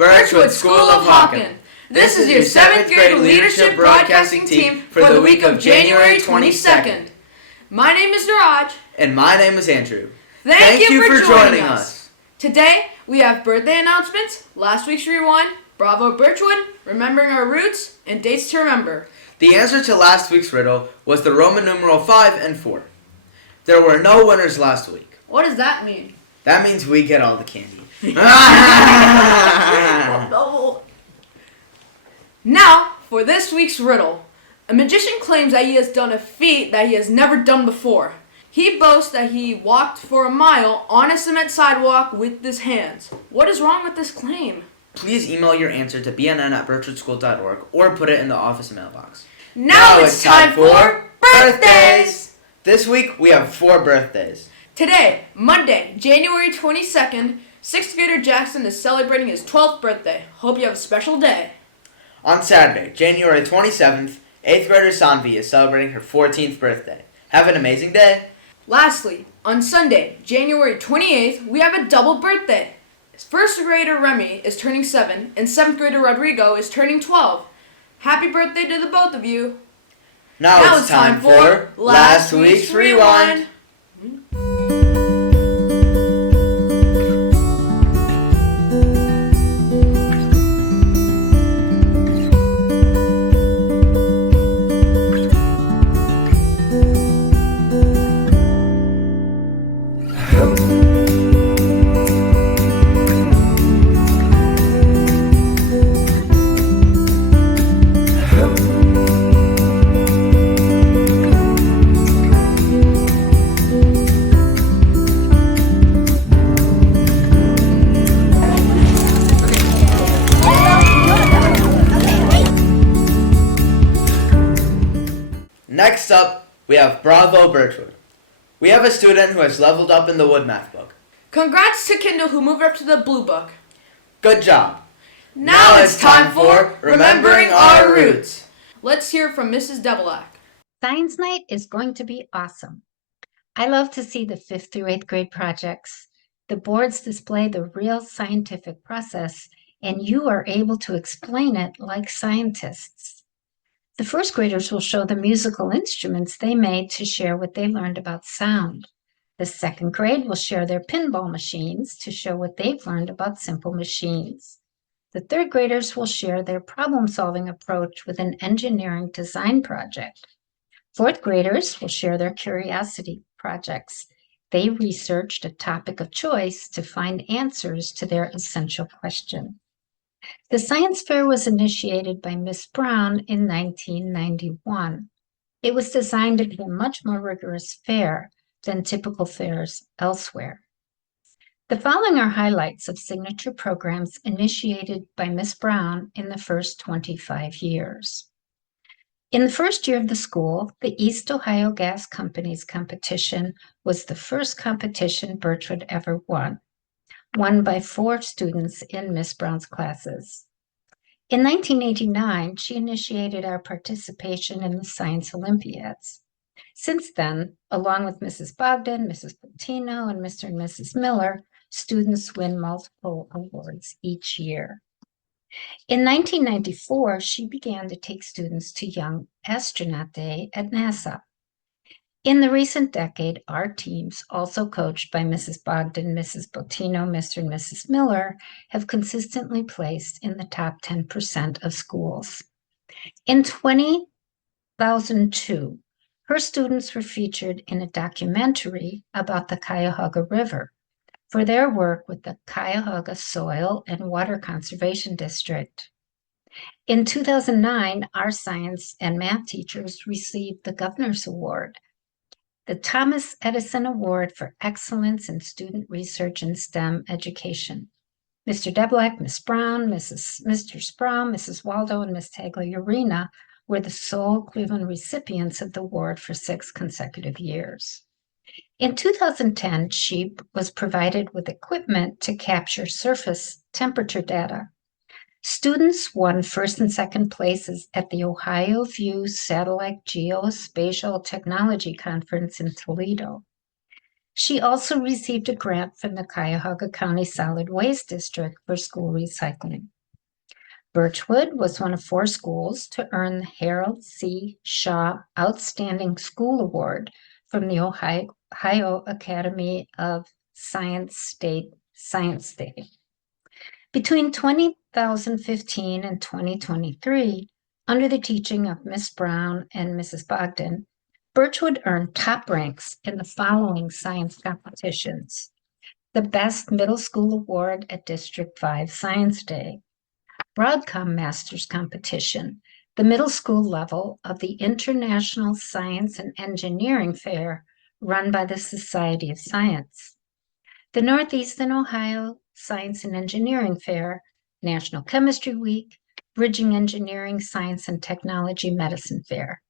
Birchwood School of Hawken. This is your 7th grade leadership broadcasting team for the week of January 22nd. My name is Niraj. And my name is Andrew. Thank you for joining us. Today, we have birthday announcements, last week's rewind, Bravo Birchwood, remembering our roots, and dates to remember. The answer to last week's riddle was the Roman numeral 5 and 4. There were no winners last week. What does that mean? That means we get all the candy. Now, for this week's riddle. A magician claims that he has done a feat that he has never done before. He boasts that he walked for a mile on a cement sidewalk with his hands. What is wrong with this claim? Please email your answer to bnn@birchwoodschool.org or put it in the office mailbox. Now it's time for birthdays! This week we have 4 birthdays. Today, Monday, January 22nd, 6th grader Jackson is celebrating his 12th birthday. Hope you have a special day. On Saturday, January 27th, 8th grader Sanvi is celebrating her 14th birthday. Have an amazing day. Lastly, on Sunday, January 28th, we have a double birthday. 1st grader Remy is turning 7 and 7th grader Rodrigo is turning 12. Happy birthday to the both of you. Now it's time for Last Week's Rewind. Next up, we have Bravo Birchwood. We have a student who has leveled up in the Wood Math book. Congrats to Kindle who moved up to the Blue book. Good job. Now it's time for Remembering Our Roots. Let's hear from Mrs. Debelak. Science night is going to be awesome. I love to see the 5th through 8th grade projects. The boards display the real scientific process, and you are able to explain it like scientists. The 1st graders will show the musical instruments they made to share what they learned about sound. The 2nd grade will share their pinball machines to show what they've learned about simple machines. The 3rd graders will share their problem-solving approach with an engineering design project. 4th graders will share their curiosity projects. They researched a topic of choice to find answers to their essential question. The science fair was initiated by Miss Brown in 1991. It was designed to be a much more rigorous fair than typical fairs elsewhere. The following are highlights of signature programs initiated by Miss Brown in the first 25 years. In the first year of the school, the East Ohio Gas Company's competition was the first competition Birchwood ever won by 4 students in Miss Brown's classes. In 1989, she initiated our participation in the Science Olympiads. Since then, along with Mrs. Bogdan, Mrs. Platino, and Mr. and Mrs. Miller, students win multiple awards each year. In 1994, she began to take students to Young Astronaut Day at NASA. In the recent decade, our teams, also coached by Mrs. Bogdan, Mrs. Botino, Mr. and Mrs. Miller, have consistently placed in the top 10% of schools. In 2002, her students were featured in a documentary about the Cuyahoga River for their work with the Cuyahoga Soil and Water Conservation District. In 2009, our science and math teachers received the Governor's Award, the Thomas Edison Award for Excellence in Student Research in STEM Education. Mr. Debelak, Ms. Brown, Mr. Spraum, Mrs. Waldo, and Ms. Tagliarina were the sole Cleveland recipients of the award for 6 consecutive years. In 2010, SHEEP was provided with equipment to capture surface temperature data. Students won 1st and 2nd places at the Ohio View Satellite Geospatial Technology Conference in Toledo. She also received a grant from the Cuyahoga County Solid Waste District for school recycling. Birchwood was one of 4 schools to earn the Harold C. Shaw Outstanding School Award from the Ohio Academy of Science State Science Day. Between 2015 and 2023, under the teaching of Miss Brown and Mrs. Bogdan, Birchwood earned top ranks in the following science competitions: the Best Middle School Award at District 5 Science Day, Broadcom Masters Competition, the middle school level of the International Science and Engineering Fair run by the Society of Science, the Northeastern Ohio Science and Engineering Fair, National Chemistry Week, Bridging Engineering, Science and Technology Medicine Fair.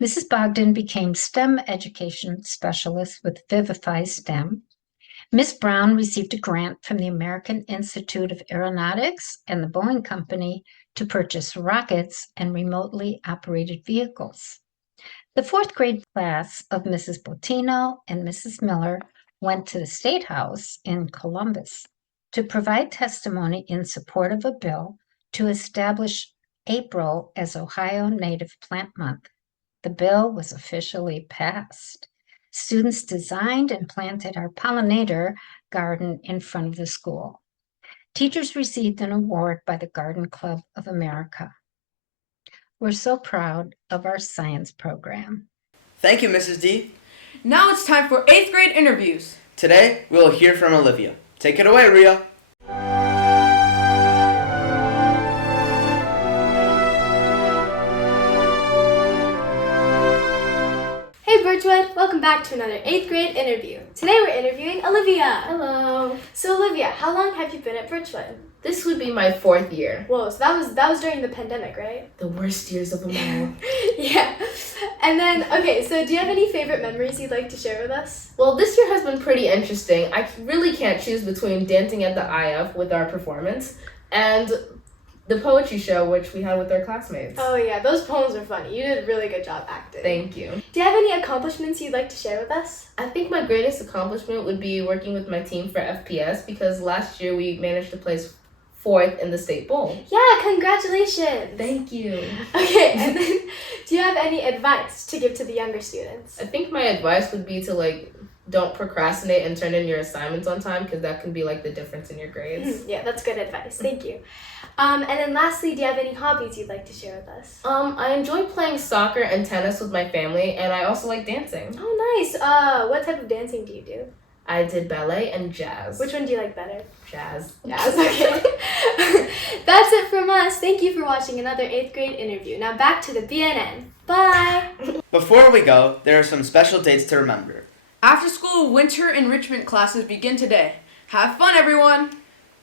Mrs. Bogdan became STEM Education Specialist with Vivify STEM. Miss Brown received a grant from the American Institute of Aeronautics and the Boeing Company to purchase rockets and remotely operated vehicles. The 4th grade class of Mrs. Botino and Mrs. Miller went to the State House in Columbus to provide testimony in support of a bill to establish April as Ohio Native Plant Month. The bill was officially passed. Students designed and planted our pollinator garden in front of the school. Teachers received an award by the Garden Club of America. We're so proud of our science program. Thank you, Mrs. D. Now it's time for 8th grade interviews. Today, we will hear from Olivia. Take it away, Rhea. Hey Birchwood, welcome back to another 8th grade interview. Today we're interviewing Olivia. Hello. So Olivia, how long have you been at Birchwood? This would be my 4th year. Whoa, so that was during the pandemic, right? The worst years of them all. Yeah. And then, okay, so do you have any favorite memories you'd like to share with us? Well, this year has been pretty interesting. I really can't choose between dancing at the IF with our performance and the poetry show, which we had with our classmates. Oh yeah, those poems were funny. You did a really good job acting. Thank you. Do you have any accomplishments you'd like to share with us? I think my greatest accomplishment would be working with my team for FPS because last year we managed to place 4th in the state bowl. Yeah, congratulations. Thank you. Okay, and then do you have any advice to give to the younger students? I think my advice would be to don't procrastinate and turn in your assignments on time because that can be the difference in your grades. Yeah, that's good advice. Thank you. And then lastly, do you have any hobbies you'd like to share with us? I enjoy playing soccer and tennis with my family, and I also like dancing. Oh, nice. What type of dancing do you do? I did ballet and jazz. Which one do you like better? Jazz. Jazz, okay. That's it from us. Thank you for watching another 8th grade interview. Now back to the BNN. Bye! Before we go, there are some special dates to remember. After school winter enrichment classes begin today. Have fun, everyone!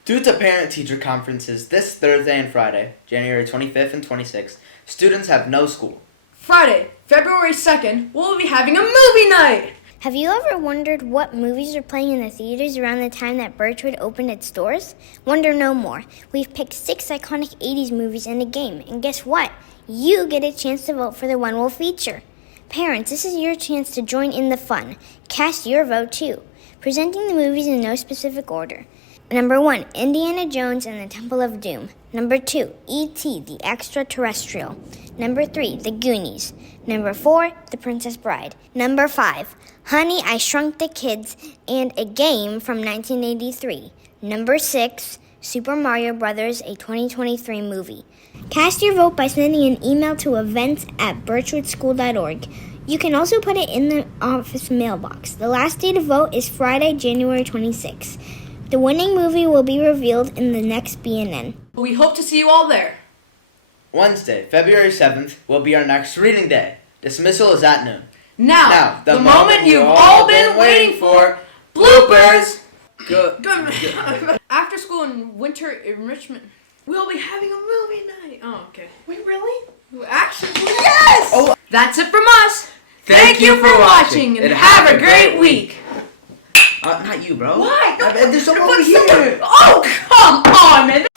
Due to parent-teacher conferences this Thursday and Friday, January 25th and 26th, students have no school. Friday, February 2nd, we'll be having a movie night! Have you ever wondered what movies are playing in the theaters around the time that Birchwood opened its doors? Wonder no more. We've picked 6 iconic 80s movies and a game, and guess what? You get a chance to vote for the one we'll feature. Parents, this is your chance to join in the fun. Cast your vote too. Presenting the movies in no specific order. Number 1, Indiana Jones and the Temple of Doom. Number 2, E.T. the Extraterrestrial. Number 3, The Goonies. Number 4, The Princess Bride. Number 5, Honey, I Shrunk the Kids and a Game from 1983. Number 6, Super Mario Bros., a 2023 movie. Cast your vote by sending an email to events@birchwoodschool.org. You can also put it in the office mailbox. The last day to vote is Friday, January 26th. The winning movie will be revealed in the next BNN. We hope to see you all there. Wednesday, February 7th, will be our next reading day. Dismissal is at noon. Now, the moment you've all been waiting for, bloopers! Good. After school and winter enrichment, we'll be having a movie night. Oh, okay. Wait, really? Actually, yes! Oh. That's it from us. Thank you for watching and have a great week. Not you, bro. Why? There's someone over here. Oh, come on, man.